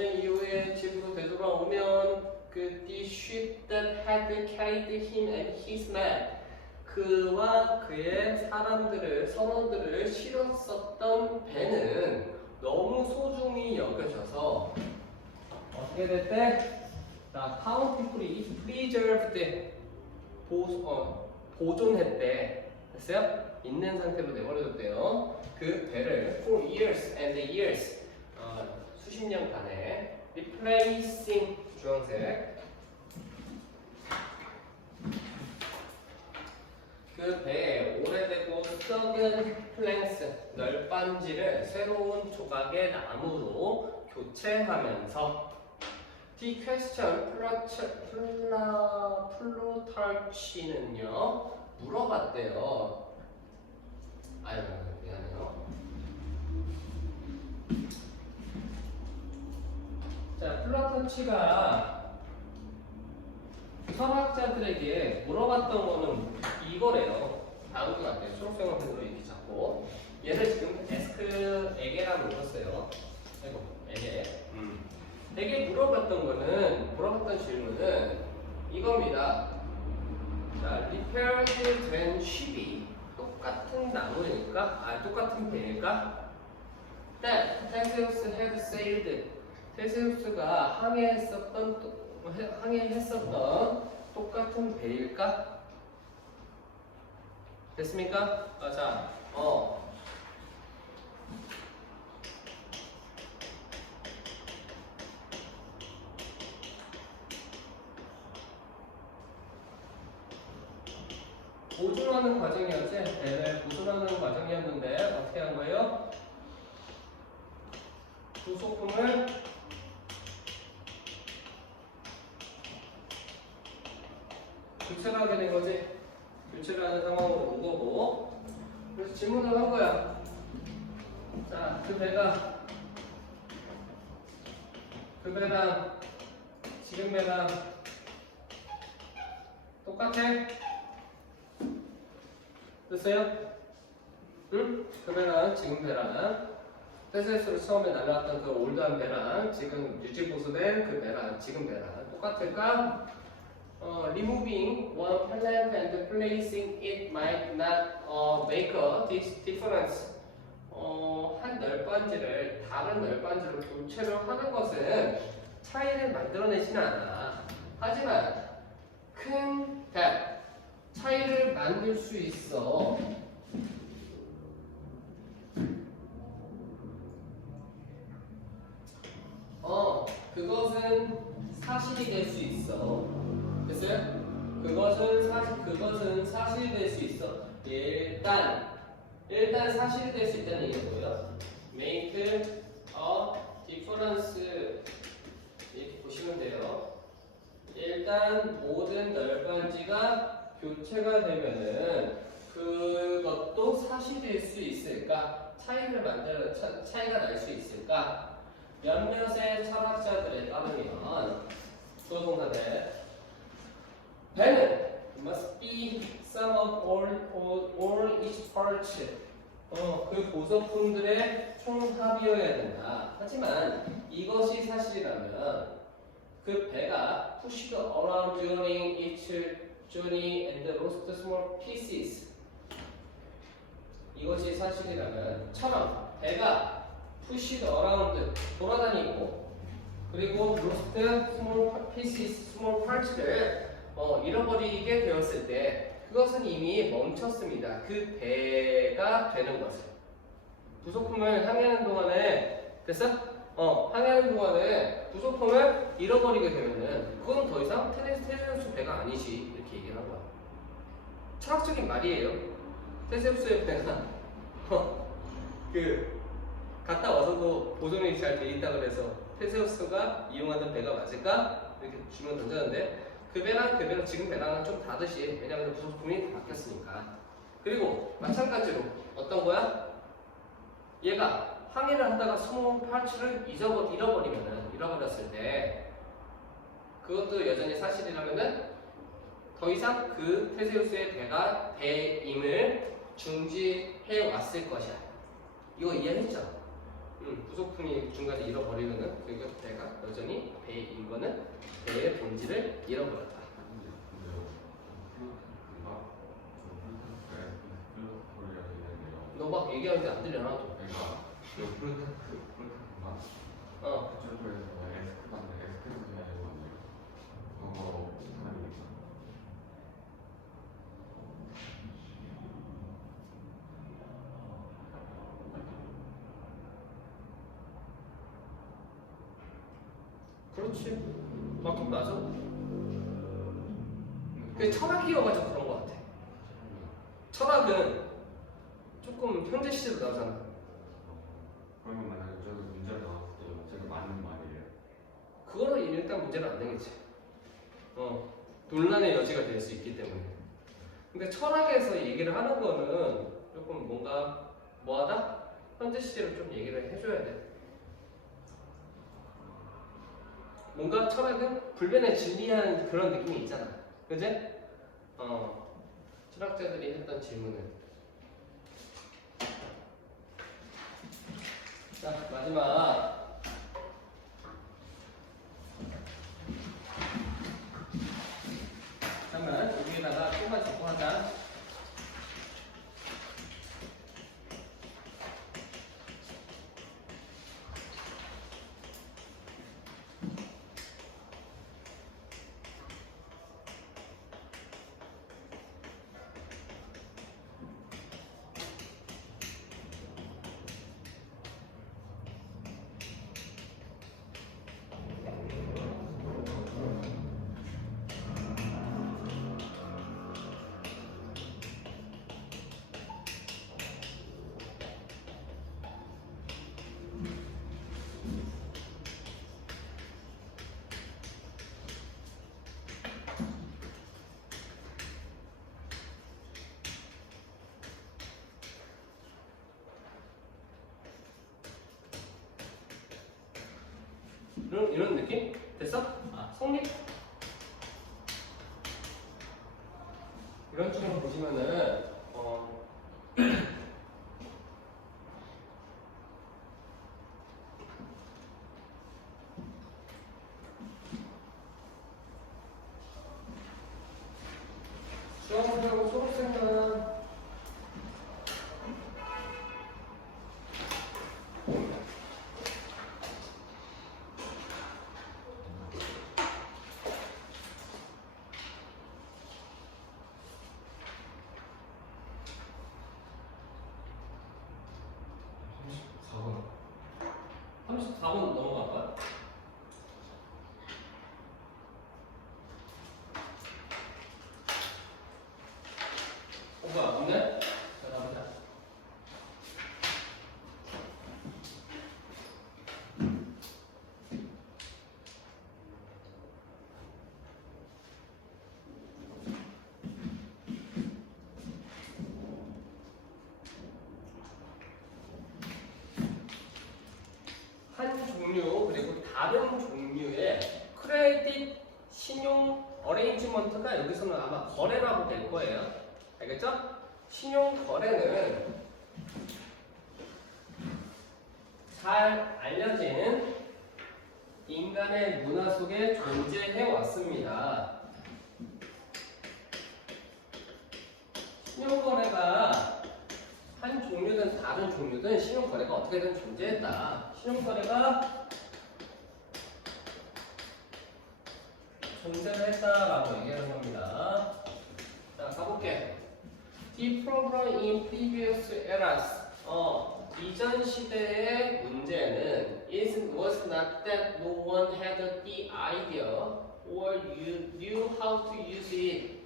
전쟁 이후에 집으로 되돌아오면 그 the ship that had carried him and his men 그와 그의 사람들을 선원들을 실었었던 배는 너무 소중히 여겨져서 어떻게 됐대? 자, countifully preserved 보, 어, 보존했대. 됐어요? 있는 상태로 내버려뒀대요. 그 배를 for years and years 어, 수십 년 간에 replacing 주황색. 그 배에 오래되고 썩은 플랭스 널빤지를 새로운 조각의 나무로 교체하면서 The question 플라, 플루타치는요 물어봤대요. 아유 미안해요 자 플라토치가 철학자들에게 물어봤던 거는 이거래요 다음 거 같아요 초록색 화면으로 이렇게 잡고 얘를 지금 에스크 에게라고 읽었어요 아이고 에게 음. 되게 물어봤던 거는 물어봤던 질문은 이겁니다. 자, repaired 된 ship이 똑같은 나무니까 아 똑같은 배일까? That Theseus had sailed. 테세우스가 항해했었던 항해했었던 똑같은 배일까? 됐습니까? 아, 자, 어. 보존하는 과정이었지? 배를 보존하는 과정이었는데 어떻게 한 거예요? 부속품을 교체를 하게 된 거지? 교체를 하는 상황으로 온 거고 그래서 질문을 한 거야 자, 그 배가 그 배랑 지금 배랑 똑같아? 됐어요? 응? 그 배랑 지금 배랑 테세스로 처음에 날라왔던 그 올드한 배랑 지금 유지 보수된 그 배랑 지금 배랑 똑같을까? 어, removing one plank and placing it might not uh, make a difference. 어, 한 널빤지를 다른 널빤지로 교체를 하는 것은 차이를 만들어내지는 않아. 하지만 큰 대, 차이를 만들 수 있어. 어, 그것은 사실이 될 수 있어. 됐어요? 그것은 사실, 그것은 사실이 될 수 있어. 일단, 일단 사실이 될 수 있다는 얘기가 뭐예요? Make a difference. 이렇게 보시면 돼요. 일단 모든 널빤지가 교체가 되면은 그것도 사실일 수 있을까? 차이를 만들어 차, 차이가 날 수 있을까? 몇몇의 철학자들에 따르면 조동사들 배는 must be some of all or, or each part 어, 그 보석품들의 총합이어야 된다. 하지만 이것이 사실이라면 그 배가 pushed around during its journey and lost small pieces. 이것이 사실이라면 처럼 배가 pushed around 돌아다니고 그리고 lost small pieces, small parts를 어, 잃어버리게 되었을 때 그것은 이미 멈췄습니다. 그 배가 되는 것을 부속품을 항해하는 동안에 됐어? 어, 항해하는 동안에 부속품을 잃어버리게 되면은 그건 더 이상 테세우스 배가 아니지 이렇게 얘기를 한 거야. 철학적인 말이에요. 테세우스의 배가 어, 그 갔다 와서도 보존이 잘 돼 있다 그래서 테세우스가 이용하던 배가 맞을까 이렇게 질문 던졌는데 그 배랑 그 배랑 지금 배랑은 좀 다르지 왜냐하면 부속품이 바뀌었으니까. 그리고 마찬가지로 어떤 거야? 얘가 항해를 하다가 스몰 파츠를 잊어버, 잃어버리면은 잃어버렸을 때 그것도 여전히 사실이라면은 더 이상 그 테세우스의 배가 배임을 중지해 왔을 것이야. 이거 이해했죠? 음, 부속품이 중간에 잃어버리면은 그 배가 여전히 배인 거는 배의 본질을 잃어버렸다. 너 막 얘기하는데 안 들려 하나도. 어. 그렇지. 맞긴 맞아. 그 철학이어가지고 그런 거 같아. 철학은 조금 현재 시대로 나오잖아. 그러면 만약에 저도 문제를 나왔을 때 제가 맞는 말이에요. 그거는 일단 문제는 안 되겠지. 어, 논란의 여지가 될 수 있기 때문에. 근데 철학에서 얘기를 하는 거는 조금 뭔가 뭐하다? 현재 시제로 좀 얘기를 해줘야 돼. 뭔가 철학은 불변의 진리한 그런 느낌이 있잖아. 그지? 어, 철학자들이 했던 질문은. 자, 마지막. 이런, 이런 느낌? 됐어? 아 성립? 이런 쪽으로 보시면은 어, 주황색하고 초록색만 사번 34번 넘어갈까? 어, 뭐야, 없네? 자, 가보자. 한 종류 그리고 다른 종류의 크레딧 신용 어레인지먼트가 여기서는 아마 거래라고 될 거예요. 알겠죠? 신용 거래는 잘 알려진 인간의 문화 속에 존재해 왔습니다. 신용 거래가 한 종류든 다른 종류든 신용 거래가 어떻게든 존재했다. 신용 거래가 존재를 했다라고 얘기하는 겁니다. 자, 가볼게. The problem in previous eras. 어, 이전 시대의 문제는 is was not that no one had the idea or you knew how to use it.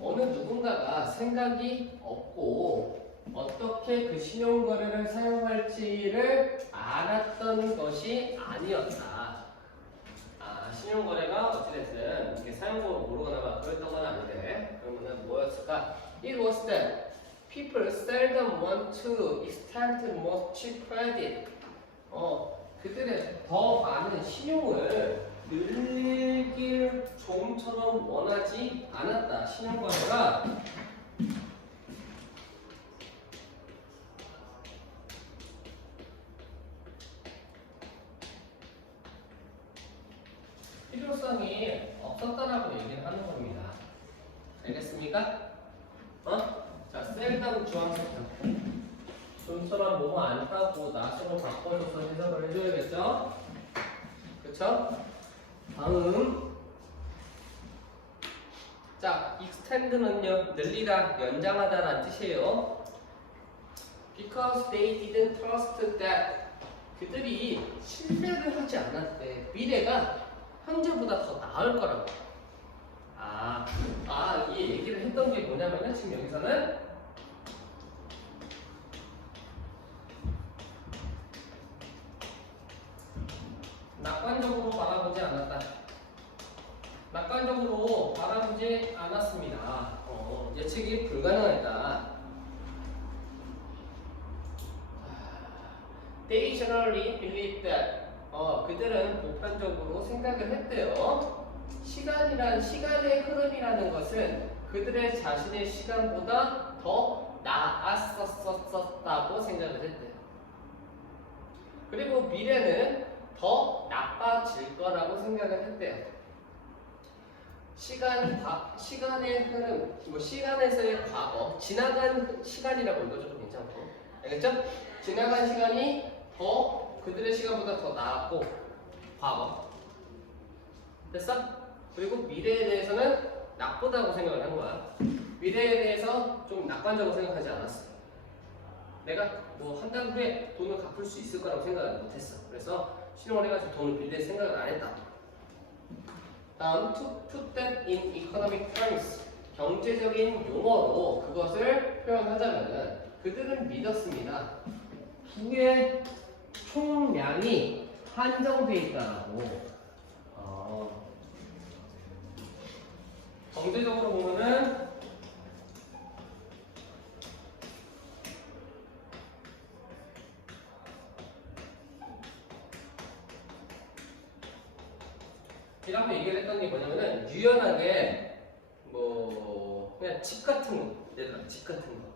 어느 누군가가 생각이 없고 어떻게 그 신용거래를 사용할지를 알았던 것이 아니었다. 아, 신용거래가 어찌됐든 이렇게 사용법을 모르거나 막 그랬던 건 아닌데 그러면은 뭐였을까? It was that people seldom want to extend much credit. 어, 그들의 더 많은 신용을 늘릴 좀처럼 원하지 않았다. 신용거래가 해줘야겠죠? 그쵸? 다음. 자, extend는요, 늘리다, 연장하다라는 뜻이에요. Because they didn't trust that 그들이 신뢰를 하지 않았대. 미래가 현재보다 더 나을 거라고. 아, 아, 이 얘기를 했던 게 뭐냐면은 지금 여기서는 낙관적으로 바라보지 않았다. 낙관적으로 바라보지 않았습니다. 어, 예측이 불가능했다. They generally believe that 어, 그들은 보편적으로 생각을 했대요. 시간이란 시간의 흐름이라는 것은 그들의 자신의 시간보다 더 나았었었다고 생각을 했대요. 그리고 미래는 더 나빠질 거라고 생각을 했대요. 시간, 과, 시간의 흐름, 뭐 시간에서의 과거, 지나간 시간이라고 읽어줘도 괜찮고, 알겠죠? 지나간 시간이 더 그들의 시간보다 더 나았고, 과거. 됐어? 그리고 미래에 대해서는 나쁘다고 생각을 한 거야. 미래에 대해서 좀 낙관적으로 생각하지 않았어. 내가 뭐 한 달 후에 돈을 갚을 수 있을 거라고 생각을 못했어. 그래서 신용을 해가지고 돈을 빌릴 생각을 안 했다. 다음 to put that in economic terms 경제적인 용어로 그것을 표현하자면은 그들은 믿었습니다. 부의 총량이 한정돼 있다라고. 어, 경제적으로 보면은 이라고 얘기를 했던 게 뭐냐면은 유연하게 뭐 그냥 집 같은 거 들어 집 같은 거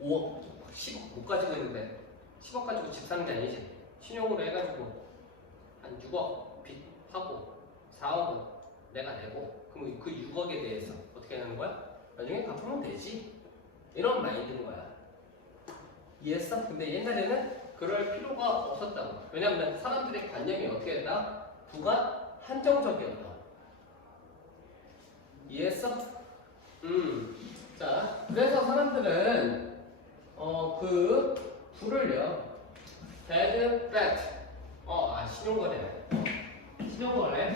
5억 10억 못 가지고 있는데 10억 가지고 집 사는 게 아니지 신용으로 해가지고 한 6억 빚하고 4억은 내가 내고 그럼 그 6억에 대해서 어떻게 하는 거야? 나중에 갚으면 되지 이런 마인드인 거야 이해했어? 근데 옛날에는 그럴 필요가 없었다고 왜냐면 사람들의 관념이 어떻게 했다? 부가 한정적이었다. 이해했어? 음. 자, 그래서 사람들은 어 그 불을요. bad, bad. 어, 아 신용거래. 신용거래.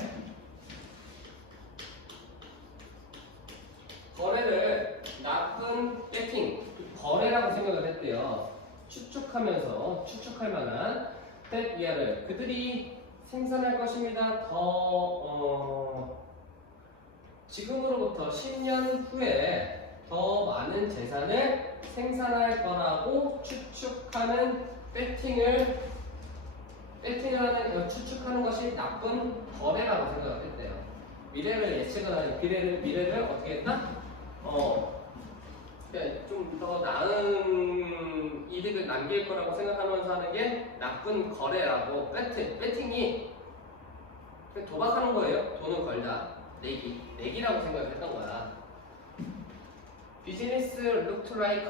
거래를 나쁜 betting 거래라고 생각을 했대요. 추측하면서 추측할 만한 that year를 그들이 생산할 것입니다. 더 어, 지금으로부터 10년 후에 더 많은 재산을 생산할 거라고 추측하는 배팅을 배팅하는 어, 추측하는 것이 나쁜 거래라고 생각을 했대요. 미래를 예측을 하는 미래를 미래를 어떻게 했나? 어, 좀 더 나은 이득을 남길 거라고 생각하면서 하는 게 나쁜 거래라고 배팅, 배팅이 도박하는 거예요. 돈을 걸다. 내기. 내기라고 생각을 했던 거야. 비즈니스 a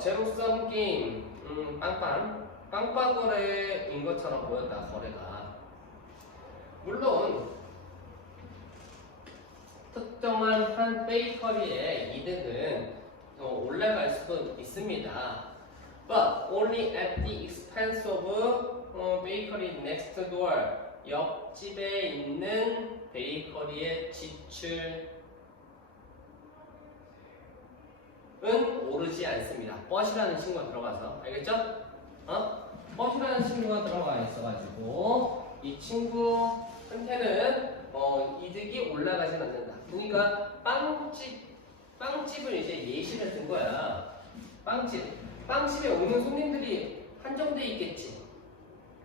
zero sum game. 음, 빵빵. 빵빵 거래인 것처럼 보였다, 거래가. 물론, 특정한 한 베이커리의 이득은 더 올라갈 수도 있습니다. But only at the expense of 어, bakery next door. 옆집에 있는 베이커리의 지출은 오르지 않습니다. but이라는 친구가 들어가서 알겠죠? 어? but이라는 친구가 들어가 있어가지고 이 친구한테는 어, 이득이 올라가진 않는다. 그러니까 빵집 빵집을 이제 예시를 든 거야. 빵집. 빵집에 오는 손님들이 한정돼 있겠지.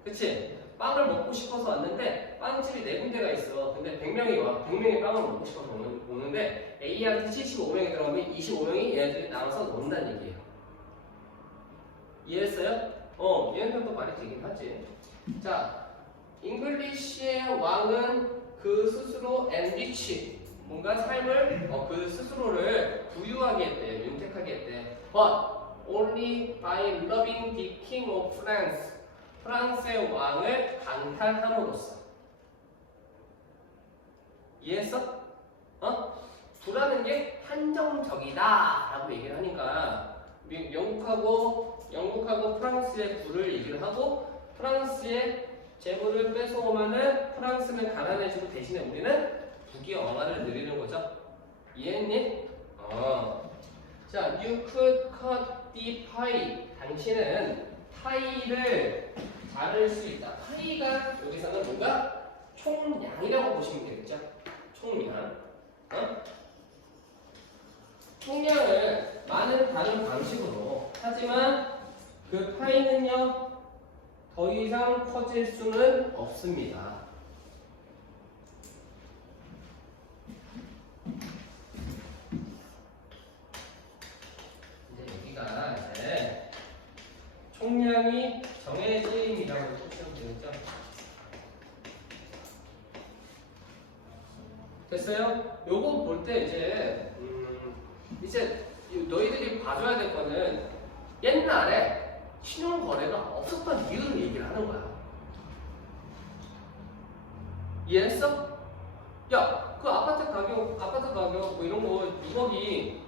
그치? 빵을 먹고 싶어서 왔는데 빵집이 네 군데가 있어. 근데 100명이 와. 100명이 빵을 먹고 싶어서 오는, 오는데 A한테 75명이 들어가면 25명이 얘네들이 나눠서 논다는 얘기예요. 이해했어요? 어, 얘네들도 말이 되긴 하지. 자, 잉글리시의 왕은 그 스스로 enrich 뭔가 삶을 어, 그 스스로를 부유하게 했대, 윤택하게 했대. But only by loving the king of France. 프랑스의 왕을 강탈함으로써. 이해했어? 어? 부라는 게 한정적이다라고 얘기를 하니까 미- 영국하고 영국하고 프랑스의 부를 얘기를 하고 프랑스의 재물을 뺏어오면은 프랑스는 가난해지고 대신에 우리는 북이 영화를 누리는 거죠. 이해했니? 어. 자, you could cut the pie. 당신은 파이를 자를 수 있다. 파이가 여기서는 뭔가 총량이라고 보시면 되겠죠. 총량. 어? 총량을 많은 다른 방식으로 하지만 그 파이는요 더 이상 커질 수는 없습니다. 이제 여기가 이제 총량이 정해짐이라고 보시면 되겠죠. 됐어요? 요거 볼 때 이제 음, 이제 너희들이 봐줘야 될 거는 옛날에 신용 거래가 없었던 이유를 얘기를 하는 거야. 이해했어? 야, 그 아파트 가격, 아파트 가격 뭐 이런 거 6억이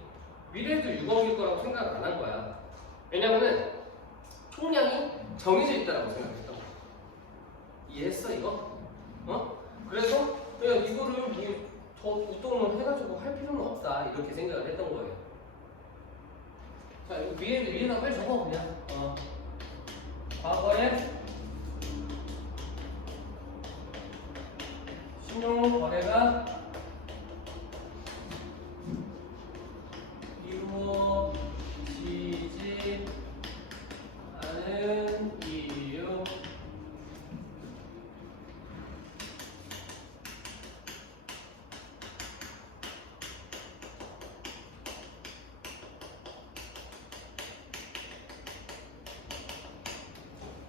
미래에도 6억일 거라고 생각 안 한 거야. 왜냐면은 총량이 정해져 있다라고 생각했던 거야. 이해했어 이거? 어? 그래서 그냥 이거를 뭐더 우동을 해가지고 할 필요는 없다 이렇게 생각을 했던 거예요. 자 위에 위에다 빨리 적어 그냥. 어. 과거에 신용 거래가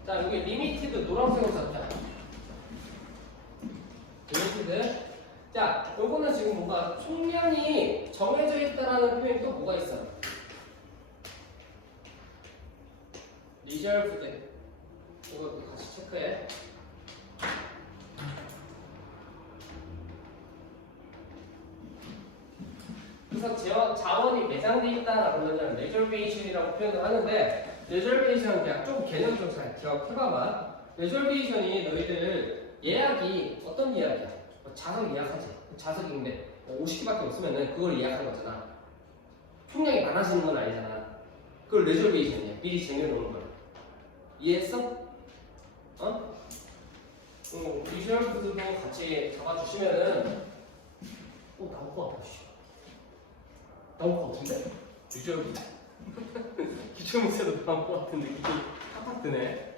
자 여기 리미티드 노란색으로 잡자. 리미티드. 자 요거는 지금 뭔가 총량이 정해져 있다라는 표현이 또 뭐가 있어 리저브드 이거 같이 체크해. 그래서 자원이 매장돼 있다라는 건 레저베이션이라고 표현을 하는데 레저베이션은 그냥 좀 개념 좀 잘 기억해봐봐 레저베이션이 너희들 예약이 어떤 예약이야? 뭐 자석 예약하지 자석인데 50개밖에 없으면은 그걸 예약한 거잖아 총량이 많아지는 건 아니잖아 그걸 레저베이션이야 미리 쟁여놓는 거야 이해했어? 어? 응, 비주얼 푸드도 같이 잡아주시면은 어 나올 것 같아 씨. 나올 것 같은데? 비주얼 푸드 기출 문제도 나올 것 같은데 기출 팍팍 뜨네